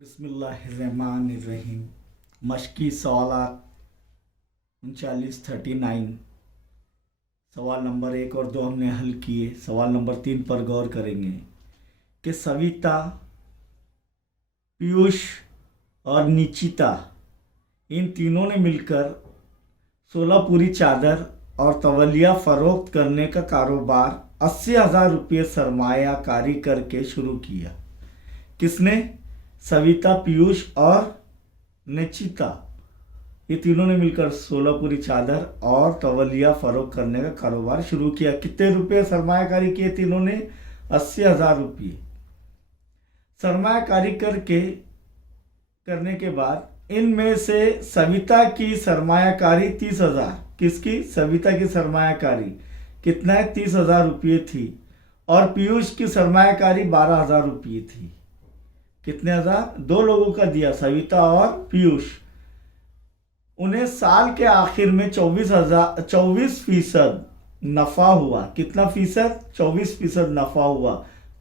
बिस्मिल्लाहिर्रहमानिर्रहीम। मशकी सवालात 39 सवाल नंबर 1 और 2 हमने हल किए। सवाल नंबर 3 पर गौर करेंगे कि सविता, पीयूष और निचिता इन तीनों ने मिलकर सोलापुरी चादर और तवलिया फरोख्त करने का कारोबार 80,000 रुपये सरमायाकारी करके शुरू किया। किसने? सविता, पीयूष और निचिता, ये तीनों ने मिलकर सोलापुरी चादर और तवलिया फरोख्त करने का कारोबार शुरू किया। कितने रुपये सरमायाकारी किए तीनों ने? 80,000 रुपये। सरमायाकारी करने के बाद इनमें से सविता की सरमायाकारी 30,000, किसकी? सविता की सरमायाकारी कितना है? 30,000 रुपये थी। और पीयूष की सरमायाकारी 12,000 रुपये थी। कितने हजार? दो लोगों का दिया, सविता और पीयूष। उन्हें साल के आखिर में 24% नफा हुआ। कितना फीसद? 24% नफा हुआ।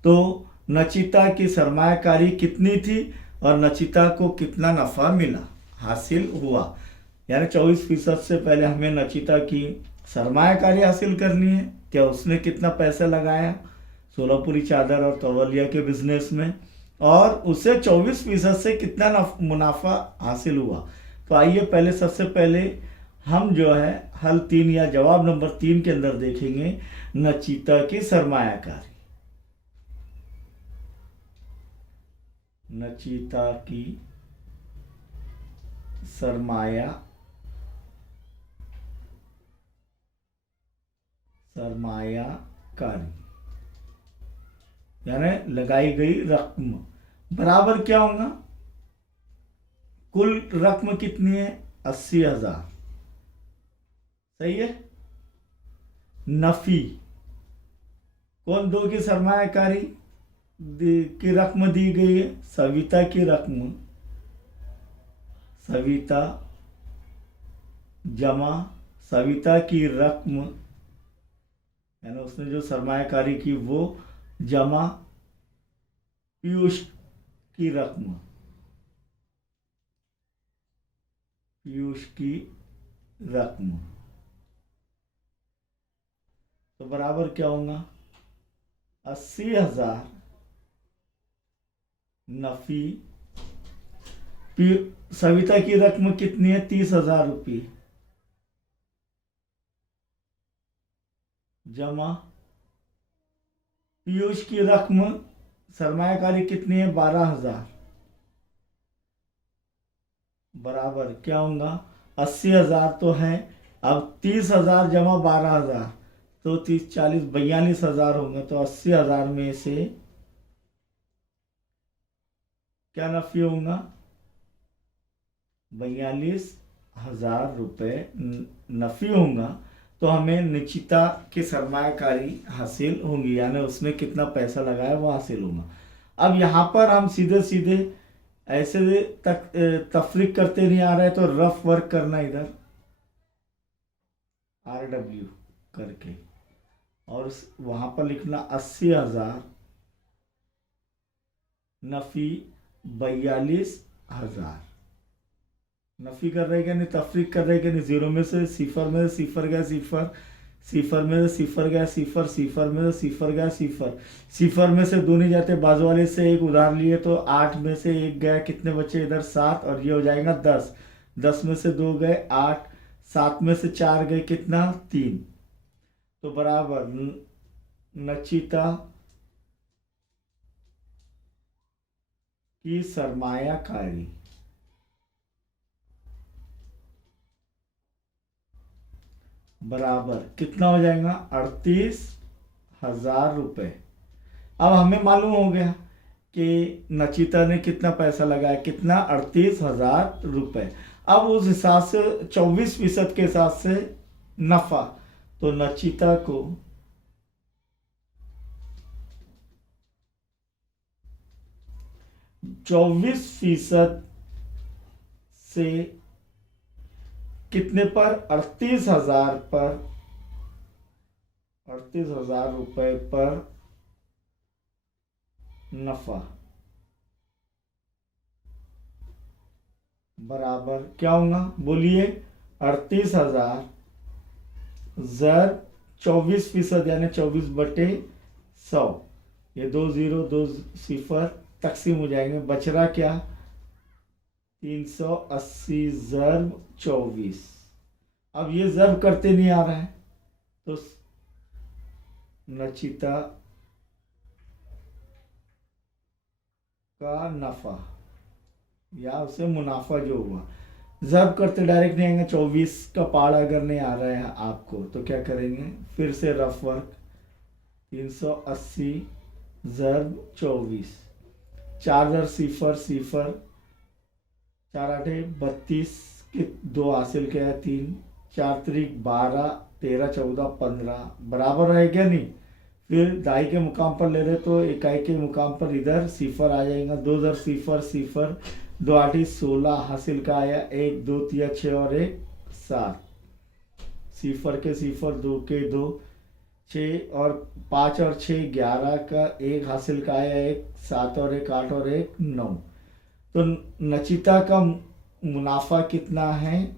तो नचिता की सरमायाकारी कितनी थी और नचिता को कितना नफा मिला, हासिल हुआ? यानी 24% से पहले हमें नचिता की सरमायाकारी हासिल करनी है। क्या उसने कितना पैसा लगाया सोलापुरी चादर और तवलिया के बिजनेस में, और उसे 24% से कितना मुनाफा हासिल हुआ? तो आइए पहले, सबसे पहले हम जो है हल 3 या जवाब नंबर 3 के अंदर देखेंगे नचिता की सरमायाकारी। नचिता की सरमायाकारी यानी लगाई गई रकम बराबर क्या होगा? कुल रकम कितनी है? 80,000। सही है। नफी कौन दो की सरमायाकारी की रकम दी गई है? सविता की रकम, सविता जमा सविता की रकम, यानी उसने जो सरमायाकारी की वो, जमा पीयूष की रकम, पीयूष की रकम, तो बराबर क्या होगा? 80,000 नफी, सविता की रकम कितनी है? 30,000 रुपये, जमा पीयूष की रकम, सरमायाकारी कितनी है? 12,000, बराबर क्या होगा? 80,000 तो है। अब 30,000 जमा 12,000, तो 30, 40, 42,000 होंगे। तो 80,000 में से क्या नफी होगा? 42,000 रुपये नफी होगा। तो हमें निचिता की सरमायाकारी हासिल होगी, यानी उसने कितना पैसा लगाया वो हासिल होगा। अब यहाँ पर हम सीधे सीधे ऐसे तफरीक करते नहीं आ रहे, तो रफ वर्क करना इधर RW करके, और वहाँ पर लिखना 80,000 नफी 42,000। नफी कर रहे क्या नहीं, तफरीक कर रहे क्या नहीं? जीरो में से सिफर में से सिफर गया सिफर, सिफर में से सिफर गया सिफर, सिफर में से सिफर गया सिफर, सिफर में से दो नहीं जाते, बाजू वाले से एक उधार लिए तो 8 में से 1 गया, कितने बचे इधर? 7, और ये हो जाएगा 10। 10 में से 2 गए 8, 7 में से 4 गए, कितना? 3। तो बराबर नचिता की सरमायाकारी बराबर कितना हो जाएगा? 38,000 रुपये। अब हमें मालूम हो गया कि नचिता ने कितना पैसा लगाया, कितना? 38,000 रुपये। अब उस हिसाब से 24% के हिसाब से नफा, तो नचिता को 24% से कितने पर? 38,000 पर, 38,000 रुपये पर नफा। बराबर क्या होगा बोलिए, 38,000 ज़र 24%, यानी 24/100। ये 2 0 2 0 तकसीम हो जाएंगे, बच रहा क्या, 380 ज़र 24। अब ये ज़र करते नहीं आ रहा है, तो नचिता का नफा या उसे मुनाफा जो हुआ, जब करते डायरेक्ट नहीं आएंगे, 24 का पाड़ अगर नहीं आ रहा है आपको तो क्या करेंगे, फिर से रफ वर्क, 380 ज़र 24, 4 ज़र 0 0, 4 8 32 के 2 हासिल किया है, 3 4 त्रिक 12, 13 14 15 बराबर है क्या नहीं। फिर दाई के मुकाम पर ले रहे तो इकाई के मुकाम पर इधर 0 आ जाएगा, 2 ज़र 0 0, 2 8 16 हासिल का आया, 1 2 3 6 और 1 7, 0 के 0 2 के 2 6 और 5 और 6 11 का 1 हासिल का आया, 1 7 और 1 8 और 1 9। तो नचिता का मुनाफा कितना है,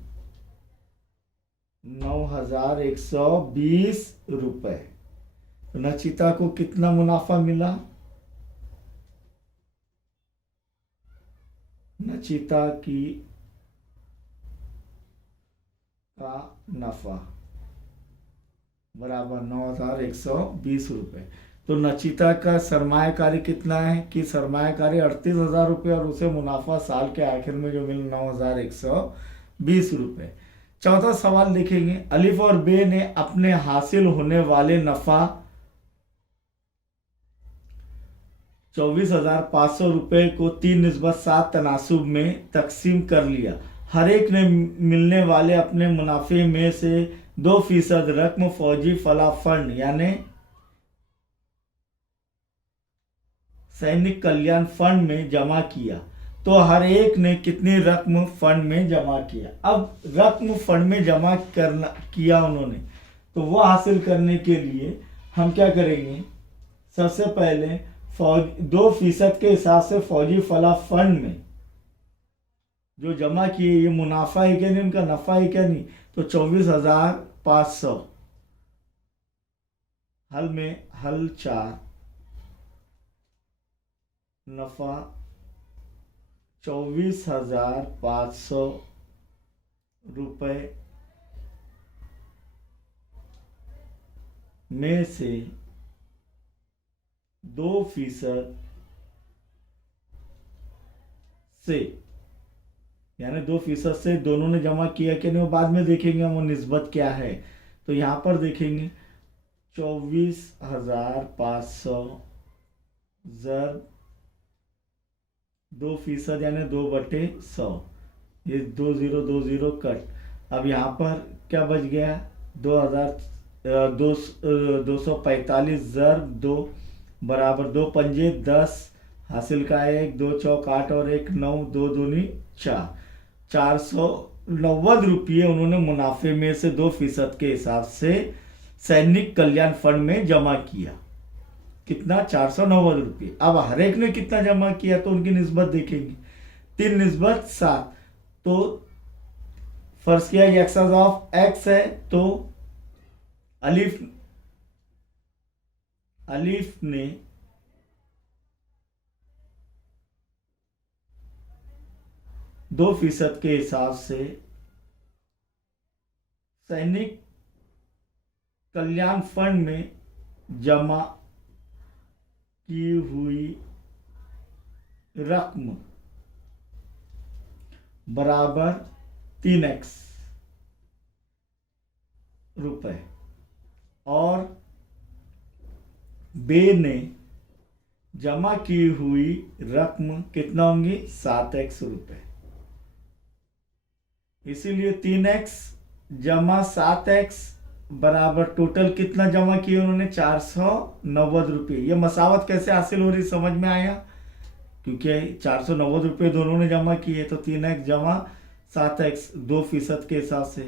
9,120 रुपये। तो नचिता को कितना मुनाफा मिला, नचिता की का नफा बराबर 9,120 रुपये। तो नचिता का सरमायाकारी कितना है कि सरमायाकारी 38,000 रुपये और उसे मुनाफा साल के आखिर में जो मिला 9,120 रुपये। चौथा सवाल लिखेंगे, अलिफ और बे ने अपने हासिल होने वाले नफा 24,500 रुपये को 3:7 तनासुब में तकसीम कर लिया। हर एक ने मिलने वाले अपने मुनाफे में से 2% रकम फौजी फलाह फंड यानी सैनिक कल्याण फंड में जमा किया। तो हर एक ने कितनी रकम फंड में जमा किया। अब रकम फंड में जमा करना किया उन्होंने, तो वो हासिल करने के लिए हम क्या करेंगे, सबसे पहले 2% के हिसाब से फौजी फलाह फंड में जो जमा किए, ये मुनाफा है क्या नहीं, उनका नफा है क्या नहीं, तो 24,500 हल में हल 4 नफा 24,500 रुपये में से 2% से, यानी 2% से दोनों ने जमा किया कि नहीं, वो बाद में देखेंगे हम वो निस्बत क्या है। तो यहाँ पर देखेंगे 24,500 ज़र 2% यानी 2/100, ये 2 0 2 0 कट। अब यहाँ पर क्या बच गया, 2,245 ज़र 2 बराबर 2 पंजे 10 हासिल का 1 2 चौक 8 और 1 9 2 दूनी 4, 490 रुपये उन्होंने मुनाफे में से 2% के हिसाब से सैनिक कल्याण फंड में जमा किया। कितना, 490 रुपये। अब हर एक ने कितना जमा किया तो उनकी निस्बत देखेंगे, 3:7। तो फर्ज किया एक्स ऑफ एक्स है, तो अलिफ ने दो फीसद के हिसाब से सैनिक कल्याण फंड में जमा की हुई रकम बराबर 3x रुपए और बे ने जमा की हुई रकम कितना होंगी 7x रुपए। इसीलिए 3x जमा 7x बराबर टोटल कितना जमा किए उन्होंने 490 रुपये। ये मसावत कैसे हासिल हो रही समझ में आया, क्योंकि 490 रुपये दोनों ने जमा किए, तो 3x जमा 7x 2% के हिसाब से,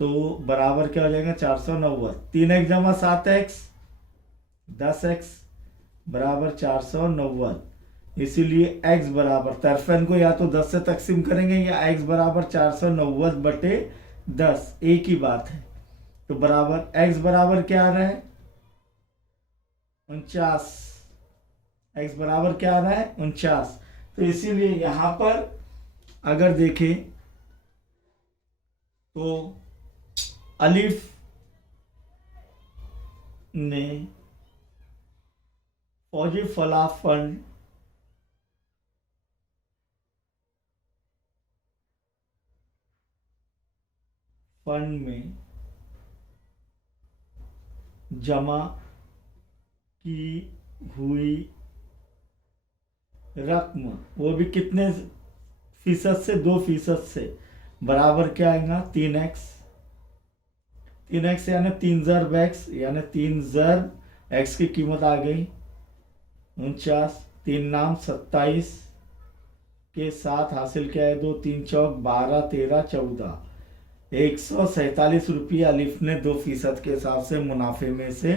तो बराबर क्या हो जाएगा 490। 3x जमा 7x 10x बराबर 490। इसीलिए x बराबर तरफेन को या तो 10 से तकसीम करेंगे या x बराबर 490/10, एक ही बात है। तो बराबर x बराबर क्या आ रहा है 49, x बराबर क्या आ रहा है 49। तो इसीलिए यहां पर अगर देखें तो अलिफ ने फौजी फलाह फंड में जमा की हुई रकम, वो भी कितने फीसद से 2% से, बराबर क्या आएगा 3x। 3x यानी 3 ज़रब x, यानी 3 ज़रब x की कीमत आ गई 49, 3 नाम 27 के साथ हासिल किया है 2 3 चौक 12 13 14, 147 रुपये अलिफ ने 2% के हिसाब से मुनाफे में से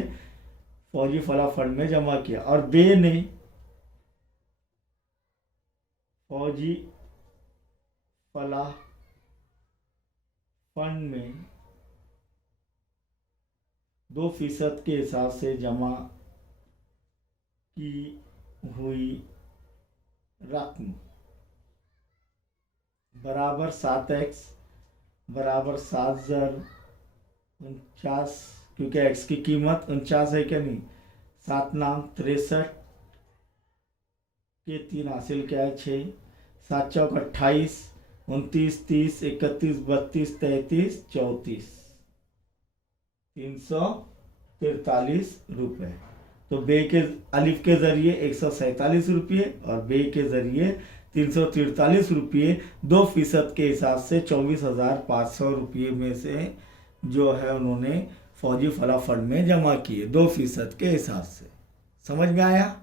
फौजी फलाह फंड में जमा किया। और बे ने फौजी फलाह फंड में 2% के हिसाब से जमा की हुई रकम बराबर 7x बराबर 7 ज़रब 49, क्योंकि x की कीमत 49 है क्या नहीं, 7 नाम 63 के 3 हासिल क्या है 6, 7 चौक 28, 29 30 31 32 33 34, 343 रुपये। तो बे के अलिफ के ज़रिए 147 रुपये और बे के ज़रिए 343 रुपये 2% के हिसाब से 24,500 रुपये में से जो है उन्होंने फौजी फलाह फंड में जमा किए 2% के हिसाब से। समझ में आया?